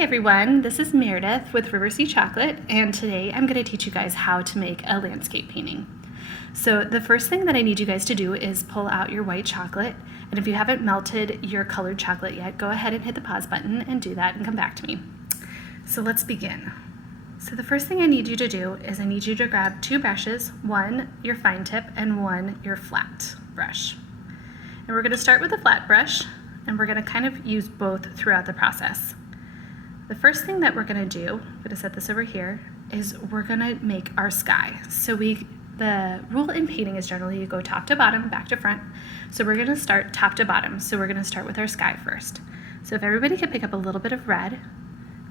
everyone, this is Meredith with River Sea Chocolate, and today I'm going to teach you guys how to make a landscape painting. So the first thing that I need you guys to do is pull out your white chocolate, and if you haven't melted your colored chocolate yet, go ahead and hit the pause button and do that and come back to me. So let's begin. So the first thing I need you to do is I need you to grab two brushes, one your fine tip and one your flat brush. And we're going to start with the flat brush, and we're going to kind of use both throughout the process. The first thing that we're going to do, I'm going to set this over here, is we're going to make our sky. So the rule in painting is generally you go top to bottom, back to front. So we're going to start top to bottom. So we're going to start with our sky first. So if everybody could pick up a little bit of red,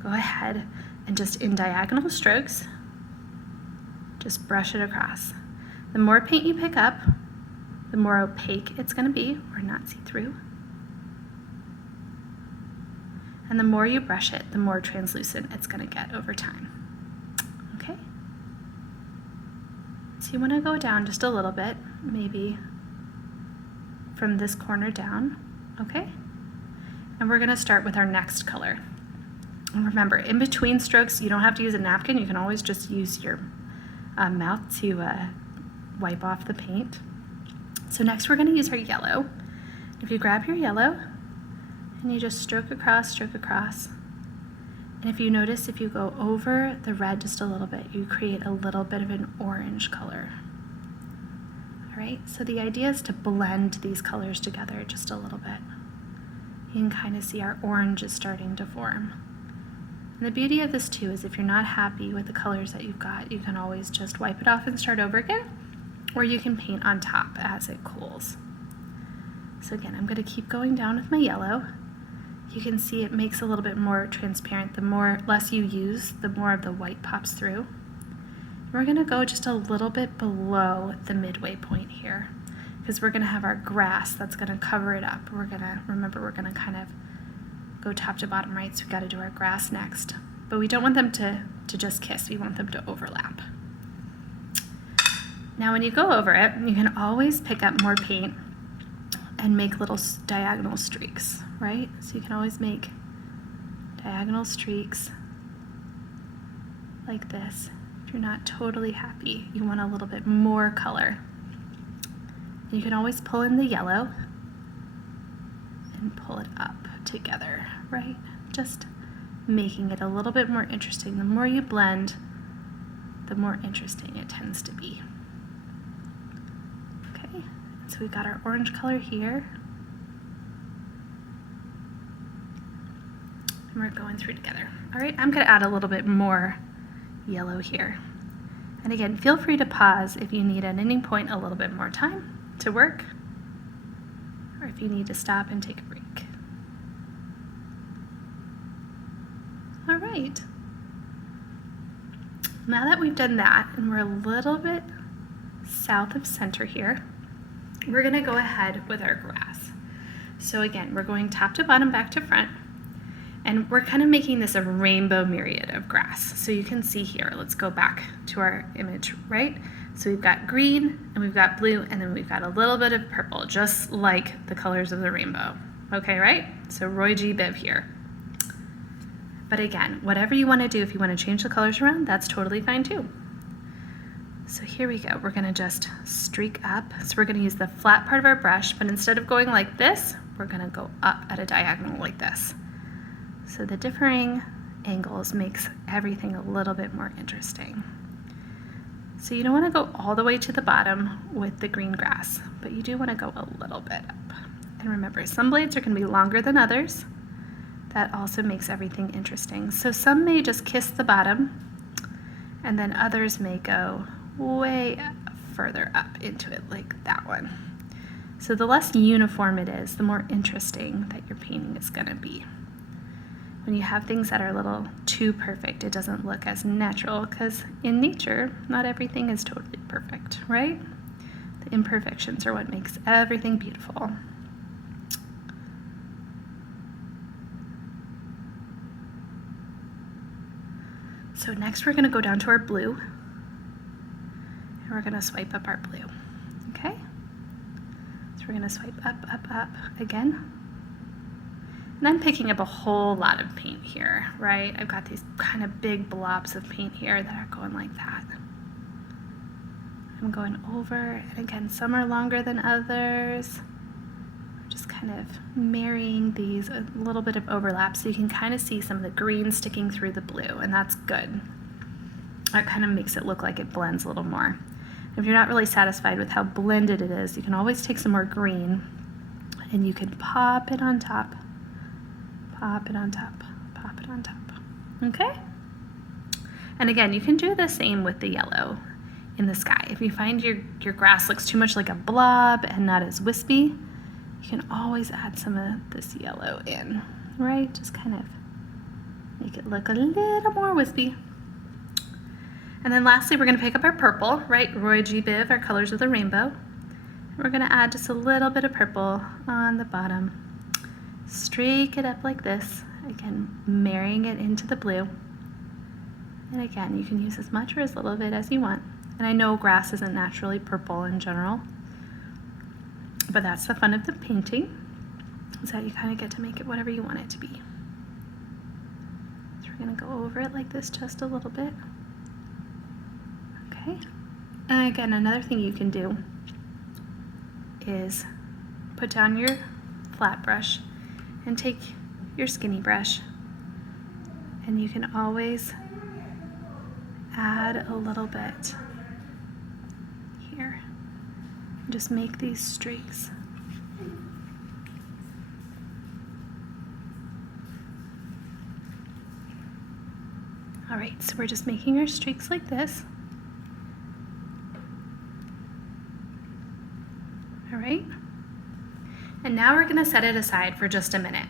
go ahead and just in diagonal strokes, just brush it across. The more paint you pick up, the more opaque it's going to be, or not see-through. And the more you brush it, the more translucent it's going to get over time. Okay? So you want to go down just a little bit, maybe from this corner down, okay? And we're going to start with our next color. And remember, in between strokes, you don't have to use a napkin. You can always just use your mouth to wipe off the paint. So next we're going to use our yellow. If you grab your yellow, and you just stroke across, and if you notice, if you go over the red just a little bit, you create a little bit of an orange color. All right, so the idea is to blend these colors together just a little bit. You can kind of see our orange is starting to form. And the beauty of this too is if you're not happy with the colors that you've got, you can always just wipe it off and start over again, or you can paint on top as it cools. So again, I'm going to keep going down with my yellow. You can see it makes a little bit more transparent. The less you use, the more of the white pops through. We're going to go just a little bit below the midway point here because we're going to have our grass that's going to cover it up. We're going to kind of go top to bottom, right? So we've got to do our grass next. But we don't want them to just kiss. We want them to overlap. Now when you go over it, you can always pick up more paint and make little diagonal streaks, right? So you can always make diagonal streaks like this. If you're not totally happy, you want a little bit more color. You can always pull in the yellow and pull it up together, right? Just making it a little bit more interesting. The more you blend, the more interesting it tends to be. So we've got our orange color here, and we're going through together. All right, I'm going to add a little bit more yellow here. And again, feel free to pause if you need at any point a little bit more time to work, or if you need to stop and take a break. All right. Now that we've done that, and we're a little bit south of center here, we're going to go ahead with our grass. So again, we're going top to bottom, back to front, and we're kind of making this a rainbow myriad of grass. So you can see here, let's go back to our image, right? So we've got green, and we've got blue, and then we've got a little bit of purple, just like the colors of the rainbow. Okay, right? So Roy G. Biv here. But again, whatever you want to do, if you want to change the colors around, that's totally fine too. So here we go, we're gonna just streak up. So we're gonna use the flat part of our brush, but instead of going like this, we're gonna go up at a diagonal like this. So the differing angles makes everything a little bit more interesting. So you don't wanna go all the way to the bottom with the green grass, but you do wanna go a little bit up. And remember, some blades are gonna be longer than others. That also makes everything interesting. So some may just kiss the bottom, and then others may go way further up into it like that one. So the less uniform it is, the more interesting that your painting is going to be. When you have things that are a little too perfect, it doesn't look as natural because in nature, not everything is totally perfect, right? The imperfections are what makes everything beautiful. So next we're going to go down to our blue. And we're going to swipe up our blue, okay? So we're going to swipe up, up, up again. And I'm picking up a whole lot of paint here, right? I've got these kind of big blobs of paint here that are going like that. I'm going over, and again, some are longer than others. Just kind of marrying these, a little bit of overlap, so you can kind of see some of the green sticking through the blue, and that's good. That kind of makes it look like it blends a little more. If you're not really satisfied with how blended it is, you can always take some more green, and you can pop it on top, pop it on top, pop it on top, okay? And again, you can do the same with the yellow in the sky. If you find your grass looks too much like a blob and not as wispy, you can always add some of this yellow in, right? Just kind of make it look a little more wispy. And then lastly, we're gonna pick up our purple, right? Roy G. Biv, our colors of the rainbow. And we're gonna add just a little bit of purple on the bottom. Streak it up like this, again, marrying it into the blue. And again, you can use as much or as little of it as you want. And I know grass isn't naturally purple in general, but that's the fun of the painting, is that you kind of get to make it whatever you want it to be. So we're gonna go over it like this just a little bit. Okay, and again, another thing you can do is put down your flat brush and take your skinny brush, and you can always add a little bit here. Just make these streaks. All right, so we're just making our streaks like this. All right, and now we're gonna set it aside for just a minute,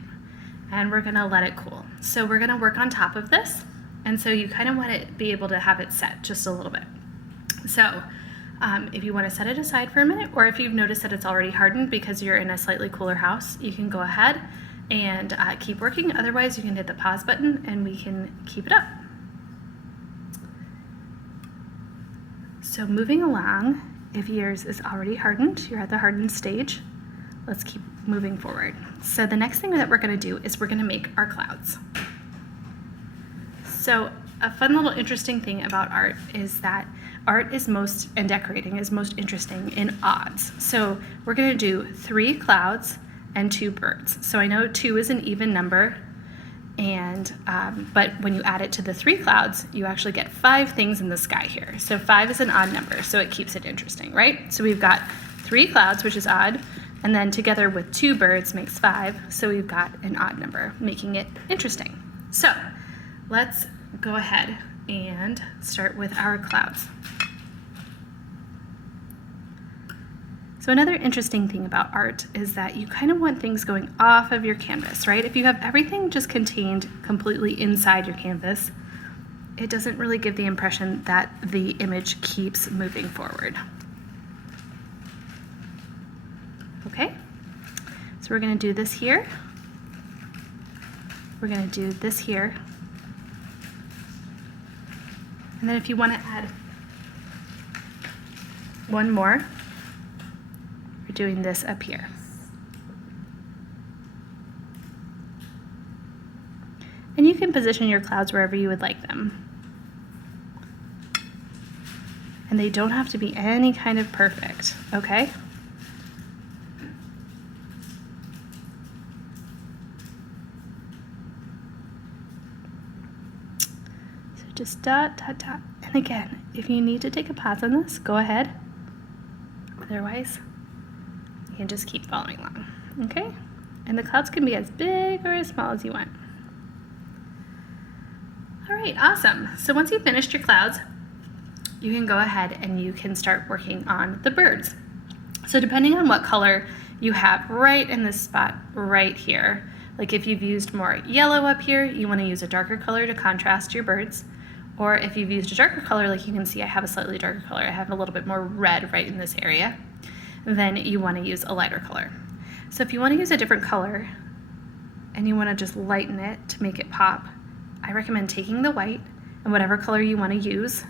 and we're gonna let it cool. So we're gonna work on top of this, and so you kind of want to be able to have it set just a little bit. So if you want to set it aside for a minute, or if you've noticed that it's already hardened because you're in a slightly cooler house, you can go ahead and keep working. Otherwise, you can hit the pause button and we can keep it up. So moving along, if yours is already hardened, you're at the hardened stage, let's keep moving forward. So the next thing that we're going to do is we're going to make our clouds. So a fun little interesting thing about art is that art is and decorating is most interesting in odds. So we're going to do 3 clouds and 2 birds. So I know 2 is an even number, and but when you add it to the 3 clouds, you actually get 5 things in the sky here. So 5 is an odd number, so it keeps it interesting, right? So we've got 3 clouds, which is odd, and then together with 2 birds makes 5, so we've got an odd number, making it interesting. So let's go ahead and start with our clouds. So another interesting thing about art is that you kind of want things going off of your canvas, right? If you have everything just contained completely inside your canvas, it doesn't really give the impression that the image keeps moving forward. Okay, so we're going to do this here. We're going to do this here. And then if you want to add one more, we're doing this up here. And you can position your clouds wherever you would like them. And they don't have to be any kind of perfect, okay? So just dot, dot, dot. And again, if you need to take a pause on this, go ahead. Otherwise, you can just keep following along, okay? And the clouds can be as big or as small as you want. All right, awesome. So once you've finished your clouds, you can go ahead and you can start working on the birds. So depending on what color you have right in this spot right here, like if you've used more yellow up here, you want to use a darker color to contrast your birds. Or if you've used a darker color, like you can see I have a slightly darker color, I have a little bit more red right in this area, then you want to use a lighter color. So if you want to use a different color and you want to just lighten it to make it pop, I recommend taking the white and whatever color you want to use.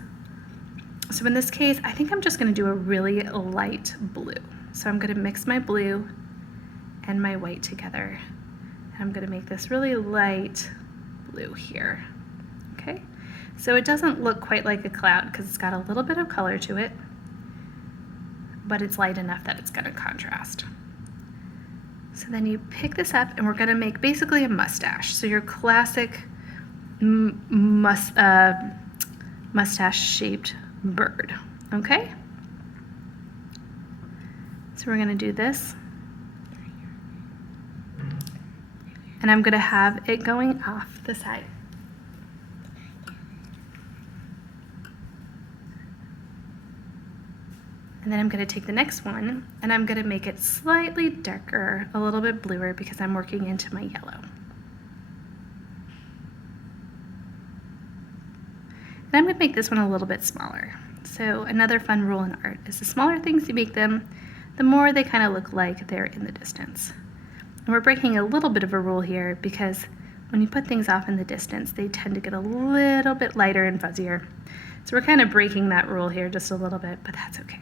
So in this case, I think I'm just going to do a really light blue. So I'm going to mix my blue and my white together. I'm going to make this really light blue here. Okay, so it doesn't look quite like a cloud because it's got a little bit of color to it, but it's light enough that it's going to contrast. So then you pick this up and we're going to make basically a mustache. So your classic mustache shaped bird. Okay? So we're going to do this. And I'm going to have it going off the side. And then I'm going to take the next one and I'm going to make it slightly darker, a little bit bluer because I'm working into my yellow. And I'm going to make this one a little bit smaller. So another fun rule in art is the smaller things you make them, the more they kind of look like they're in the distance. And we're breaking a little bit of a rule here because when you put things off in the distance, they tend to get a little bit lighter and fuzzier. So we're kind of breaking that rule here just a little bit, but that's okay.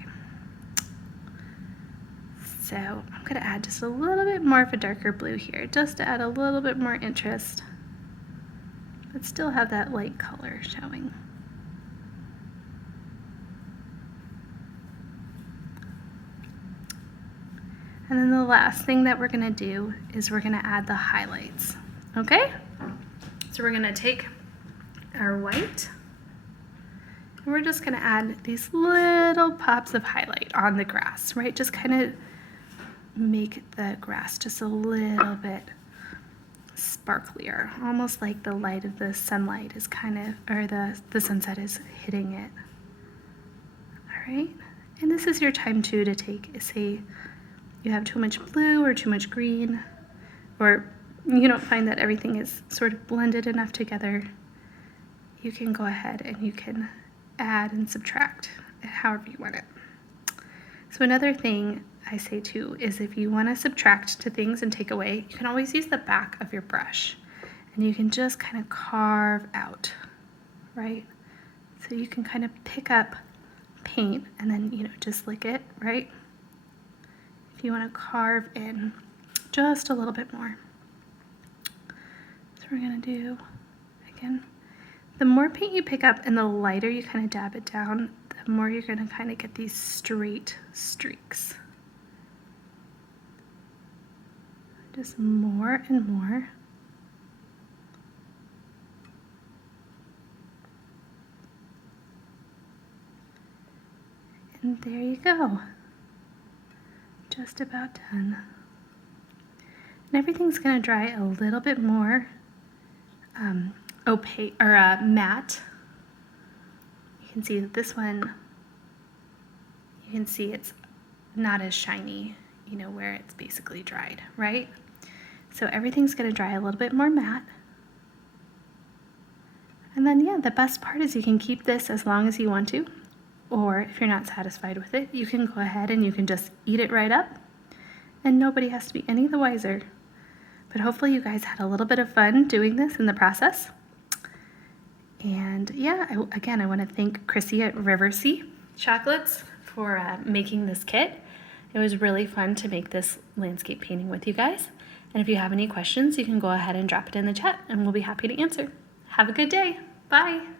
So I'm going to add just a little bit more of a darker blue here, just to add a little bit more interest, but still have that light color showing. And then the last thing that we're going to do is we're going to add the highlights. Okay? So we're going to take our white and we're just going to add these little pops of highlight on the grass, right? Just kind of make the grass just a little bit sparklier, almost like the light of the sunlight is kind of, or the sunset is hitting it. All right? And this is your time too to take, say, you have too much blue or too much green, or you don't find that everything is sort of blended enough together, you can go ahead and you can add and subtract however you want it. So another thing I say too is if you want to subtract to things and take away, you can always use the back of your brush and you can just kind of carve out, right? So you can kind of pick up paint and then, you know, just lick it, right? If you want to carve in just a little bit more. So we're going to do, again, the more paint you pick up and the lighter you kind of dab it down, the more you're going to kind of get these straight streaks. Just more and more. And there you go. Just about done. And everything's going to dry a little bit more opaque or matte. You can see that this one, you can see it's not as shiny, you know, where it's basically dried, right? So everything's going to dry a little bit more matte. And then, yeah, the best part is you can keep this as long as you want to, or if you're not satisfied with it, you can go ahead and you can just eat it right up, and nobody has to be any the wiser. But hopefully you guys had a little bit of fun doing this in the process. And yeah, I want to thank Chrissy at Riversea Chocolates for making this kit. It was really fun to make this landscape painting with you guys. And if you have any questions, you can go ahead and drop it in the chat and we'll be happy to answer. Have a good day. Bye.